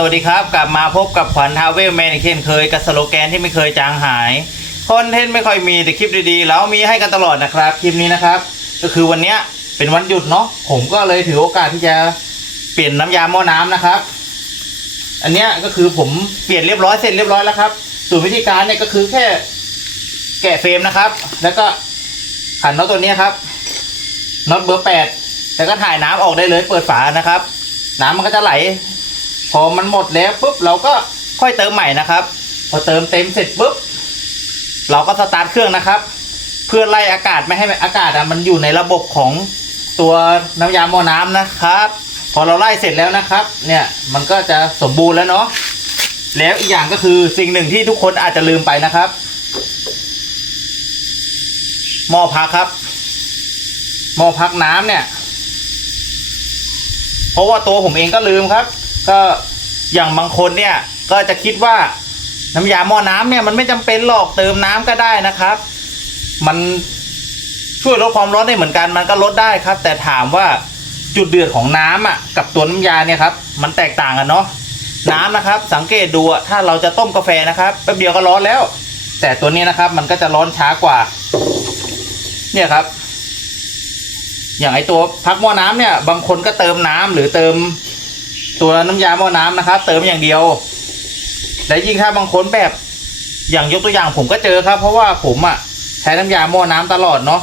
สวัสดีครับ กลับมาพบกับขวัญทาวเวลแมนอีกเช่นเคยกับสโลแกนที่ไม่เคยจางหายคอนเทนต์ไม่ค่อยมีแต่คลิปดีๆ แล้วมีให้กันตลอดนะครับคลิปนี้นะครับ ก็คือวันเนี้ยเป็นวันหยุดเนาะผมก็เลยถือโอกาสที่จะเปลี่ยนน้ำยาหม้อน้ำนะครับ อันเนี้ยก็คือผมเปลี่ยนเรียบร้อยเสร็จเรียบร้อยแล้วครับส่วนวิธีการเนี่ยก็คือแค่แกะเฟรมนะครับ แล้วก็ขันน็อตตัวเนี้ยครับน็อตเบอร์แปดแล้วก็ถ่ายน้ำออกได้เลยเปิดฝานะครับ น้ำมันก็จะไหล พอมันหมดแล้วปุ๊บเราก็ค่อยเติมใหม่นะครับ พอเติมเต็มเสร็จปุ๊บเราก็สตาร์ทเครื่องนะครับ เพื่อไล่อากาศไม่ให้อากาศอะมันอยู่ในระบบของตัวน้ำยาหม้อน้ำนะครับ พอเราไล่เสร็จแล้วนะครับ เนี่ยมันก็จะสมบูรณ์แล้วเนาะแล้วอีกอย่างก็คือสิ่งหนึ่งที่ทุกคนอาจจะลืมไปนะครับหม้อพักครับหม้อพักน้ำเนี่ย เพราะว่าตัวผมเองก็ลืมครับ ก็อย่างบางคนเนี่ยก็จะคิดว่าน้ำยาหม้อน้ำเนี่ยมันไม่จำเป็นหรอกเติมน้ำก็ได้นะครับ มันช่วยลดความร้อนได้เหมือนกันมันก็ลดได้ครับ แต่ถามว่าจุดเดือดของน้ำอะกับตัวน้ำยาเนี่ยครับมันแตกต่างกันเนาะน้ำนะครับ สังเกตดูอะถ้าเราจะต้มกาแฟนะครับแป๊บเดียวก็ร้อนแล้ว แต่ตัวนี้นะครับมันก็จะร้อนช้ากว่า เนี่ยครับ อย่างไอตัวพักหม้อน้ำเนี่ย บางคนก็เติมน้ำหรือเติม ตัวน้ำยาหม้อน้ำนะครับ เติมอย่างเดียว และยิ่งถ้าบางคนแบบอย่างยกตัวอย่างผมก็เจอครับ เพราะว่าผมอะ่ะใช้น้ำยาหม้อน้ำตลอดเนาะ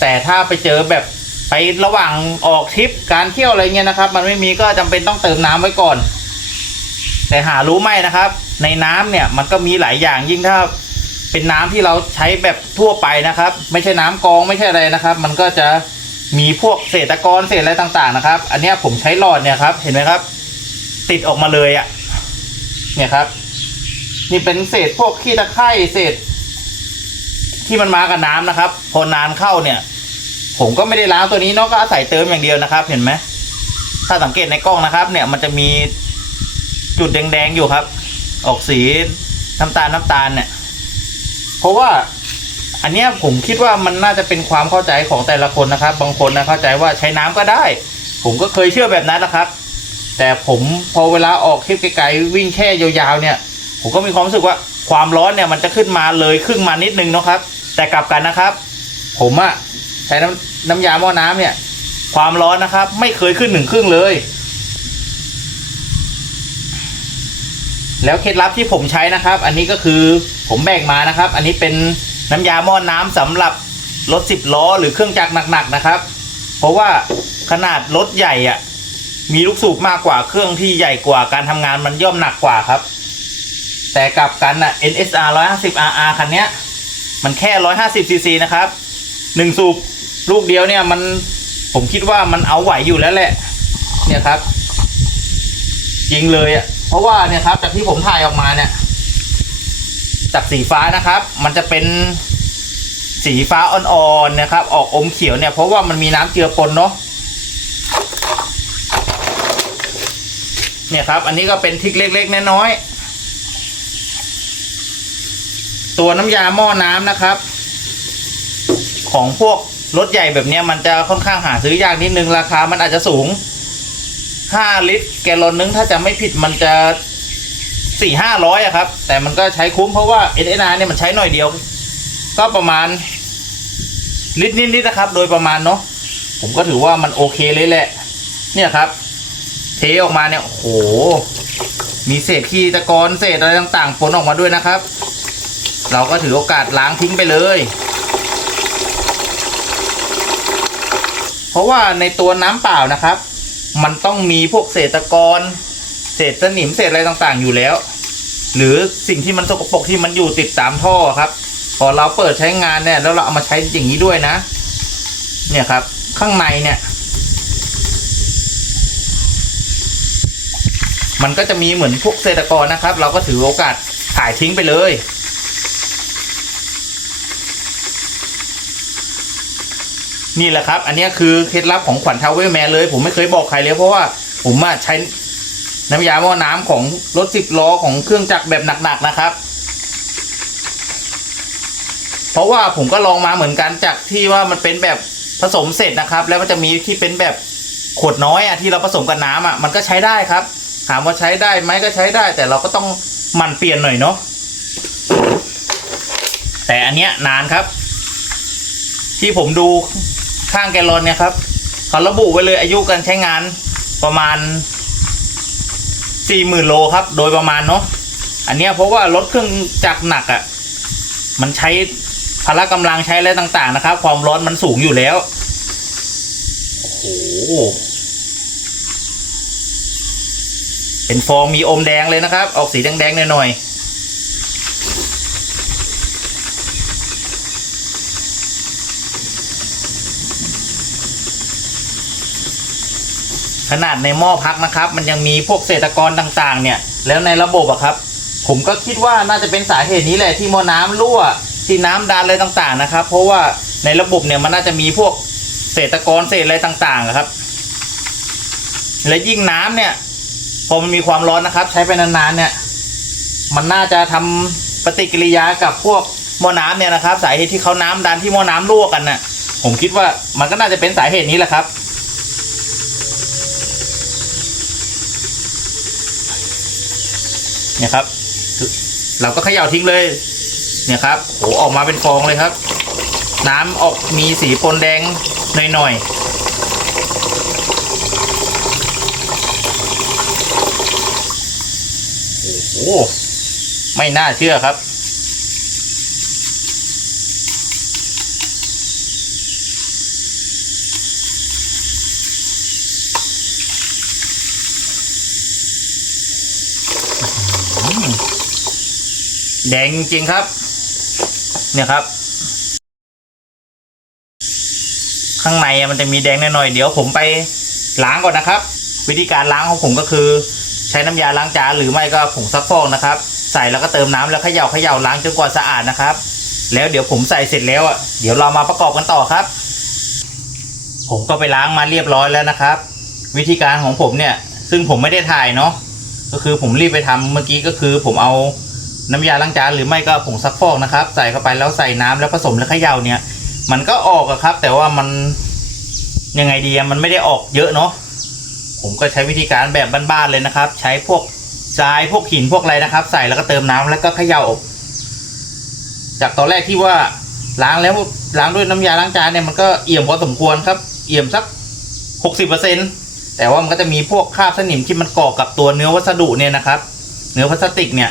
แต่ถ้าไปเจอแบบไประหว่างออกทริปการเที่ยวอะไรเงี้ยนะครับ มันไม่มีก็จำเป็นต้องเติมน้ำไว้ก่อน แต่หารู้ไหมนะครับ ในน้ำเนี่ยมันก็มีหลายอย่างยิ่งถ้าเป็นน้ำที่เราใช้แบบทั่วไปนะครับ ไม่ใช่น้ำกองไม่ใช่อะไรนะครับ มันก็จะมีพวกเศษตะกอนเศษอะไรต่างๆนะครับ อันนี้ผมใช้หลอดเนี่ยครับ เห็นไหมครับ ติดออกมาเลยอะ่ะ เนี่ยครับ นี่เป็นเศษพวกขี้ตะไคร่เศษ ที่มันมากับน้ำนะครับ พอนานเข้าเนี่ย ผมก็ไม่ได้ล้างตัวนี้เนอกก็อาศัยเติมอย่างเดียวนะครับ เห็นไหมถ้าสังเกตในกล้องนะครับ เนี่ยมันจะมีจุดแดงๆอยู่ครับ ออกสีน้ำตาลน้ำตาลเนี่ย เพราะว่าอันเนี้ยผมคิดว่ามันน่าจะเป็นความเข้าใจของแต่ละคนนะครับ บางคนนะเข้าใจว่าใช้น้ำก็ได้ ผมก็เคยเชื่อแบบนั้นนะครับ แต่ผมพอเวลาออกคลิปไกลๆวิ่งแช่ยาวๆเนี่ย ผมก็มีความรู้สึกว่าความร้อนเนี่ยมันจะขึ้นมาเลยครึ่งมานิดนึงนะครับ แต่กลับกันนะครับ ผมอะใช้น้ำน้ำยาหม้อน้ำเนี่ย ความร้อนนะครับ ไม่เคยขึ้นหนึ่งครึ่งเลย แล้วเคล็ดลับที่ผมใช้นะครับ อันนี้ก็คือผมแบ่งมานะครับ อันนี้เป็นน้ำยาหม้อน้ำสำหรับรถสิบล้อหรือเครื่องจักรหนักๆนะครับ เพราะว่าขนาดรถใหญ่อะ มีลูกสูบมากกว่าเครื่องที่ใหญ่กว่าการทำงานมันย่อมหนักกว่าครับ แต่กลับกันอะ NSR 150 RR คันเนี้ย มันแค่ 150 cc นะครับหนึ่งสูบลูกเดียวเนี่ยมันผมคิดว่ามันเอาไหวอยู่แล้วแหละ เนี่ยครับ จริงเลยอะเพราะว่าเนี่ยครับ จากที่ผมถ่ายออกมาเนี่ยจากสีฟ้านะครับ มันจะเป็นสีฟ้าอ่อนๆนะครับ ออกอมเขียวเนี่ยเพราะว่ามันมีน้ำเจือปนเนาะ เนี่ยครับ อันนี้ก็เป็นทริกเล็กๆน้อยๆตัวน้ำยาหม้อน้ำนะครับ ของพวกรถใหญ่แบบนี้มันจะค่อนข้างหาซื้อยากนิดนึงราคามันอาจจะสูงห้าลิตร แกลลอนนึงถ้าจะไม่ผิดมันจะสี่ห้าร้อะครับ แต่มันก็ใช้คุ้มเพราะว่าเอ n r เนี่ยมันใช้หน่อยเดียว ก็ประมาณ ลิตรนิดๆนะครับ โดยประมาณเนาะผมก็ถือว่ามันโอเคเลยแหละ เนี่ยครับ เทออกมาเนี่ยโห มีเศษขี้ตะกอนเศษอะไรต่างๆปนออกมาด้วยนะครับ เราก็ถือโอกาสล้างทิ้งไปเลย เพราะว่าในตัวน้ำเปล่านะครับ มันต้องมีพวกเศษตะกอนเศษสนิมเศษอะไรต่างๆอยู่แล้ว หรือสิ่งที่มันสกปรกที่มันอยู่ติดตามท่อครับ พอเราเปิดใช้งานเนี่ยแล้วเราเอามาใช้อย่างนี้ด้วยนะ เนี่ยครับ ข้างในเนี่ย มันก็จะมีเหมือนพวกเศษตะกอนนะครับ เราก็ถือโอกาสถ่ายทิ้งไปเลย นี่แหละครับ อันนี้คือเคล็ดลับของขวัญทาวเวลแมนเลย ผมไม่เคยบอกใครเลยเพราะว่าผมอะใช้น้ำยาหม้อน้ำของรถสิบล้อของเครื่องจักรแบบหนักๆนะครับ เพราะว่าผมก็ลองมาเหมือนกันจากที่ว่ามันเป็นแบบผสมเสร็จนะครับ แล้วมันจะมีที่เป็นแบบขวดน้อยอะที่เราผสมกับน้ำอะมันก็ใช้ได้ครับ ถามว่าใช้ได้ไหมก็ใช้ได้ แต่เราก็ต้องหมั่นเปลี่ยนหน่อยเนาะแต่อันเนี้ยนานครับ ที่ผมดูข้างแกลอนเนี่ยครับเขาระบุไว้เลยอายุการใช้งานประมาณสี่หมื่นโลครับ โดยประมาณเนาะอันเนี้ยเพราะว่ารถเครื่องจักรหนักอะ่ะ มันใช้พละกำลังใช้อะไรต่าง ๆ นะครับ ความร้อนมันสูงอยู่แล้วโอ้โห เป็นฟองมีอมแดงเลยนะครับ ออกสีแดงๆหน่อยๆขนาดในหม้อพักนะครับ มันยังมีพวกเศษตะกอนต่างๆ เนี่ย แล้วในระบบอะครับ ผมก็คิดว่าน่าจะเป็นสาเหตุนี้แหละที่หม้อน้ำรั่ว ที่น้ำดันอะไรต่างๆนะครับ เพราะว่าในระบบเนี่ยมันน่าจะมีพวกเศษตะกอนเศษอะไรต่างๆครับ และยิ่งน้ำเนี่ย พอมันมีความร้อนนะครับ ใช้ไปนานๆเนี่ย มันน่าจะทำปฏิกิริยากับพวกหม้อน้ำเนี่ยนะครับ สาเหตุที่เขาน้ำดันที่หม้อน้ำรั่วกันน่ะ ผมคิดว่ามันก็น่าจะเป็นสาเหตุนี้แหละครับเนี่ยครับ เราก็เขย่าทิ้งเลย เนี่ยครับโหออกมาเป็นฟองเลยครับ น้ำออกมีสีปนแดงหน่อยๆ โอ้โห ไม่น่าเชื่อครับ แดงจริงครับ เนี่ยครับ ข้างในมันจะมีแดงหน่อยๆเดี๋ยวผมไปล้างก่อนนะครับ วิธีการล้างของผมก็คือ ใช้น้ำยาล้างจานหรือไม่ก็ผงซักฟอกนะครับ ใส่แล้วก็เติมน้ำแล้วเขย่าเขย่าล้างจนกว่าสะอาดนะครับ แล้วเดี๋ยวผมใส่เสร็จแล้วอะเดี๋ยวเรามาประกอบกันต่อครับ ผมก็ไปล้างมาเรียบร้อยแล้วนะครับ วิธีการของผมเนี่ยซึ่งผมไม่ได้ถ่ายเนาะก็คือผมรีบไปทำเมื่อกี้ก็คือผมเอาน้ำยาล้างจานหรือไม่ก็ผงซักฟอกนะครับ ใส่เข้าไปแล้วใส่น้ำแล้วผสมแล้วเขย่าเนี่ย มันก็ออกอะครับ แต่ว่ามันยังไงดีมันไม่ได้ออกเยอะเนาะ ผมก็ใช้วิธีการแบบบ้านๆเลยนะครับ ใช้พวกทรายพวกหินพวกอะไรนะครับ ใส่แล้วก็เติมน้ำแล้วก็เขย่า จากตอนแรกที่ว่าล้างแล้วล้างด้วยน้ำยาล้างจานเนี่ยมันก็เอี่ยมพอสมควรครับ เอี่ยมสักหกสิบเปอร์เซ็นแต่ว่ามันก็จะมีพวกคราบสนิมที่มันเกาะกับตัวเนื้อวัสดุเนี่ยนะครับ เนื้อพลาสติกเนี่ย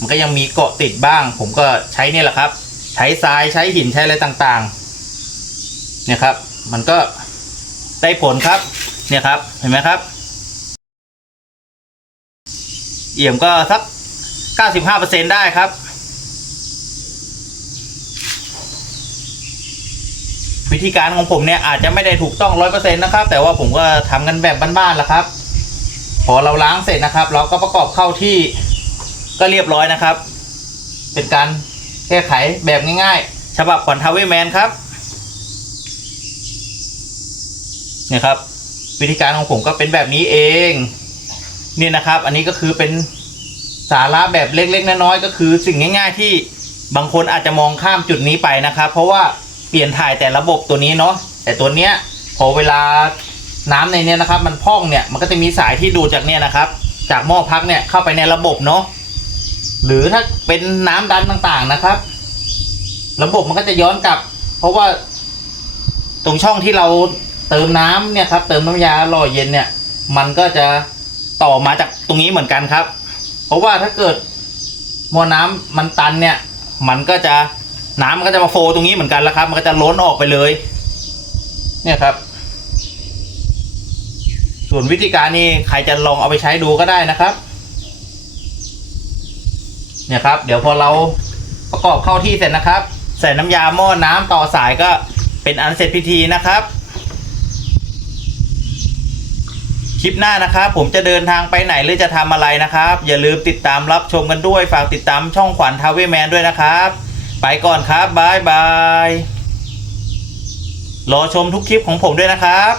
มันก็ยังมีเกาะติดบ้าง ผมก็ใช้เนี่ยแหละครับ ใช้ทรายใช้หินใช้อะไรต่างๆ เนี่ยครับ มันก็ได้ผลครับ เนี่ยครับ เห็นไหมครับ เอี่ยมก็สัก 95%ได้ครับ วิธีการของผมเนี่ยอาจจะไม่ได้ถูกต้องร้อยเปอร์เซ็นต์นะครับ แต่ว่าผมก็ทำกันแบบบ้านๆละครับ พอเราล้างเสร็จนะครับ เราก็ประกอบเข้าที่ก็เรียบร้อยนะครับ เป็นการแก้ไขแบบง่ายๆ ฉบับขวัญทาวเวแมนครับ เนี่ยครับ วิธีการของผมก็เป็นแบบนี้เองนี่นะครับ อันนี้ก็คือเป็นสาระแบบเล็กๆน้อยๆก็คือสิ่งง่าย ๆ ที่บางคนอาจจะมองข้ามจุดนี้ไปนะครับ เพราะว่าเปลี่ยนถ่ายแต่ระบบตัวนี้เนาะแต่ตัวเนี้ยพอเวลาน้ำในเนี้ยนะครับ มันพองเนี่ยมันก็จะมีสายที่ดูจากเนี่ยนะครับ จากหม้อพักเนี่ยเข้าไปในระบบเนาะหรือถ้าเป็นน้ำดันต่างๆนะครับ ระบบมันก็จะย้อนกลับ เพราะว่าตรงช่องที่เรา ติมน้ำเนี่ยครับเติมน้ำยาหล่อเย็นเนี่ย มันก็จะต่อมาจากตรงนี้เหมือนกันครับ เพราะว่าถ้าเกิดมอน้ำมันตันเนี่ย มันก็จะน้ำมันก็จะมาโฟตรงนี้เหมือนกันแล้วครับ มันก็จะล้นออกไปเลย เนี่ยครับ ส่วนวิธีการนี้ใครจะลองเอาไปใช้ดูก็ได้นะครับ เนี่ยครับ เดี๋ยวพอเราประกอบเข้าที่เสร็จนะครับ ใส่น้ำยาหม้อน้ำต่อสายก็เป็นอันเสร็จพิธีนะครับ ค ลิปหน้านะครับ ผมจะเดินทางไปไหนหรือจะทำอะไรนะครับ อย่าลืมติดตามรับชมกันด้วย ฝากติดตามช่องขวัญทาวเวแมนด้วยนะครับ ไปก่อนครับบายบายรอชมทุกคลิปของผมด้วยนะครับ